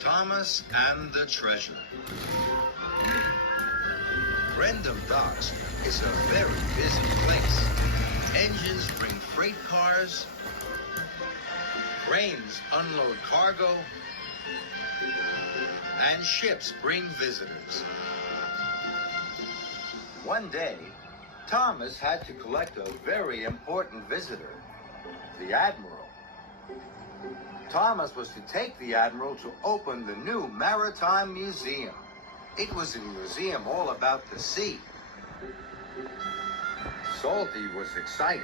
Thomas and the Treasure. Grendam Docks is a very busy place. Engines bring freight cars, cranes unload cargo, and ships bring visitors. One day, Thomas had to collect a very important visitor, the Admiral. Thomas was to take the Admiral to open the new Maritime Museum. It was a museum all about the sea. Salty was excited.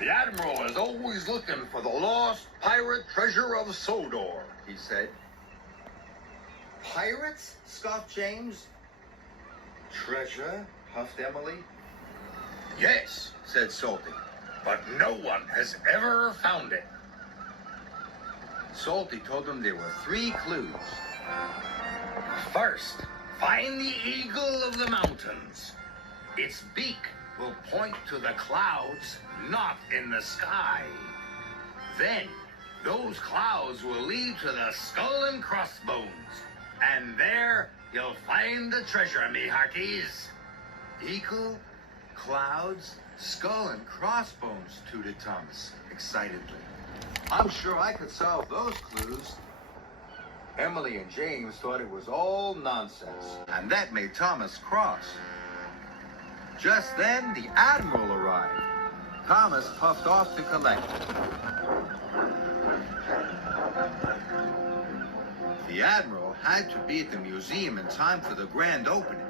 The Admiral is always looking for the lost pirate treasure of Sodor, he said. Pirates? Scoffed James. Treasure? Huffed Emily. Yes, said Salty, but no one has ever found it. Salty told them there were 3 clues. First, find the eagle of the mountains. Its beak will point to the clouds, not in the sky. Then, those clouds will lead to the skull and crossbones. And there, you'll find the treasure, me hearties. Eagle, clouds, skull and crossbones, tooted Thomas excitedly. I'm sure I could solve those clues. Emily and James thought it was all nonsense, and that made Thomas cross. Just then, the Admiral arrived. Thomas puffed off to collect it. The Admiral had to be at the museum in time for the grand opening.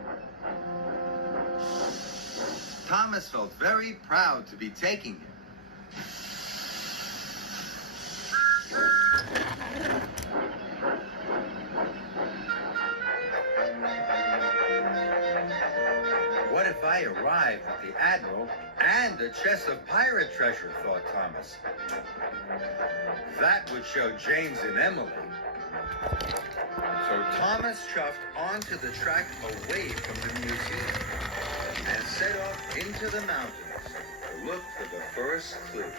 Thomas felt very proud to be taking him. What if I arrive at the Admiral and a chest of pirate treasure, thought Thomas. That would show James and Emily. So Thomas chuffed onto the track away from the museum and set off into the mountains to look for the first clue.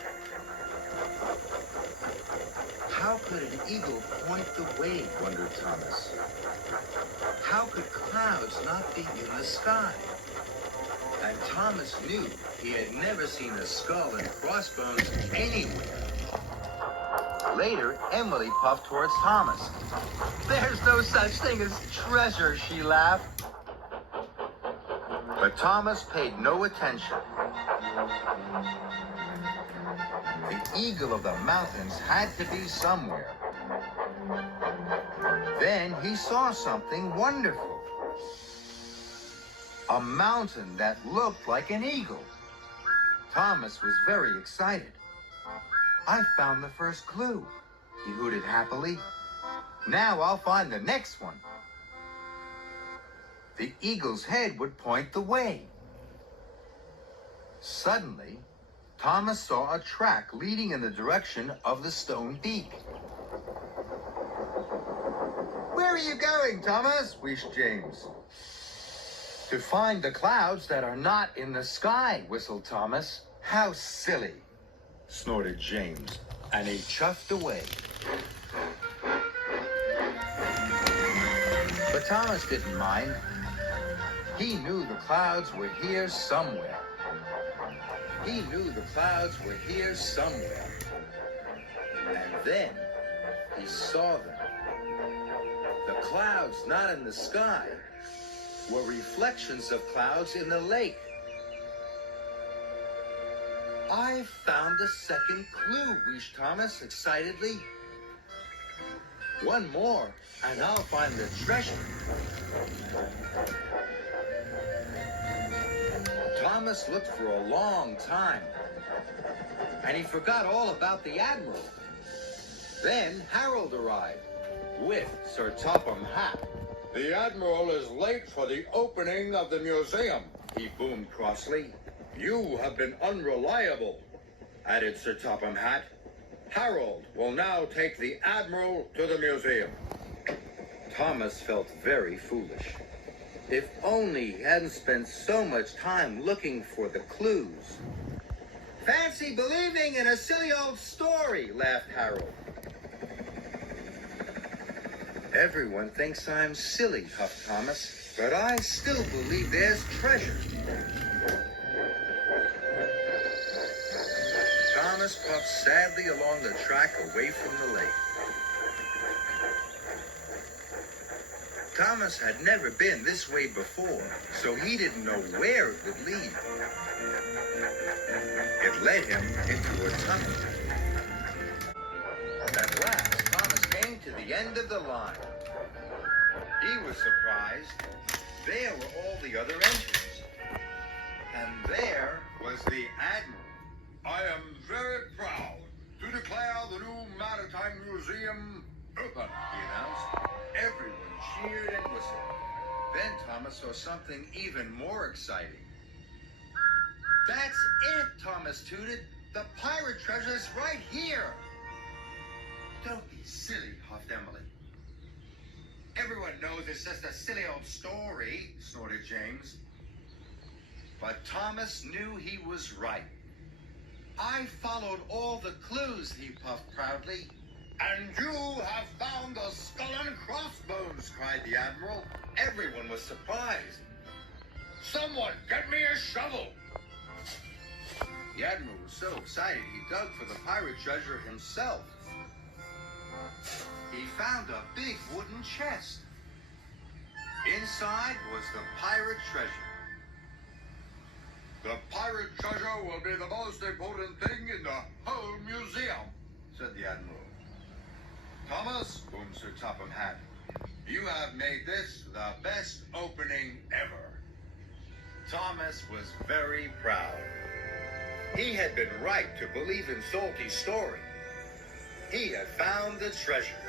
How could an eagle point the way, wondered Thomas. How could clouds not be in the sky? And Thomas knew he had never seen a skull and crossbones anywhere. Later, Emily puffed towards Thomas. "There's no such thing as treasure," she laughed. But Thomas paid no attention. The eagle of the mountains had to be somewhere. Then he saw something wonderful. A mountain that looked like an eagle. Thomas was very excited. "I found the first clue," he hooted happily. "Now I'll find the next one." The eagle's head would point the way. Suddenly, Thomas saw a track leading in the direction of the stone beak. "Where are you going, Thomas?" wished James. "To find the clouds that are not in the sky," whistled Thomas. "How silly," snorted James, and he chuffed away. But Thomas didn't mind. He knew the clouds were here somewhere. He knew the clouds were here somewhere. And then he saw them. The clouds not in the sky were reflections of clouds in the lake. "I found the second clue," wished Thomas excitedly. "One more, and I'll find the treasure." Thomas looked for a long time, and he forgot all about the Admiral. Then Harold arrived with Sir Topham Hatt. The Admiral is late for the opening of the museum, He boomed crossly. You have been unreliable, Added Sir Topham Hatt. Harold will now take the Admiral to the museum. Thomas felt very foolish. If only he hadn't spent so much time looking for the clues. "Fancy believing in a silly old story," laughed Harold. Everyone thinks I'm silly, huffed Thomas, but I still believe there's treasure. Thomas puffed sadly along the track away from the lake. Thomas had never been this way before, so he didn't know where it would lead. It led him into a tunnel. At last, Thomas came to the end of the line. He was surprised. There were all the other engines. And there was the Admiral. I am very proud to declare the new Maritime Museum open, He announced. Everyone cheered and whistled. Then Thomas saw something even more exciting. That's it, Thomas tooted. The pirate treasure's right here. Don't be silly, huffed Emily. Everyone knows it's just a silly old story, snorted James. But Thomas knew he was right. I followed all the clues, he puffed proudly. And you have found the skull and crossbones, Cried the Admiral. Everyone was surprised. Someone get me a shovel. The Admiral was so excited he dug for the pirate treasure himself. He found a big wooden chest. Inside was the pirate treasure. The pirate treasure will be the most important thing in the whole museum, Said the Admiral. Thomas, boomed Sir Topham Hatt, you have made this the best opening ever. Thomas was very proud. He had been right to believe in Salty's story. He had found the treasure.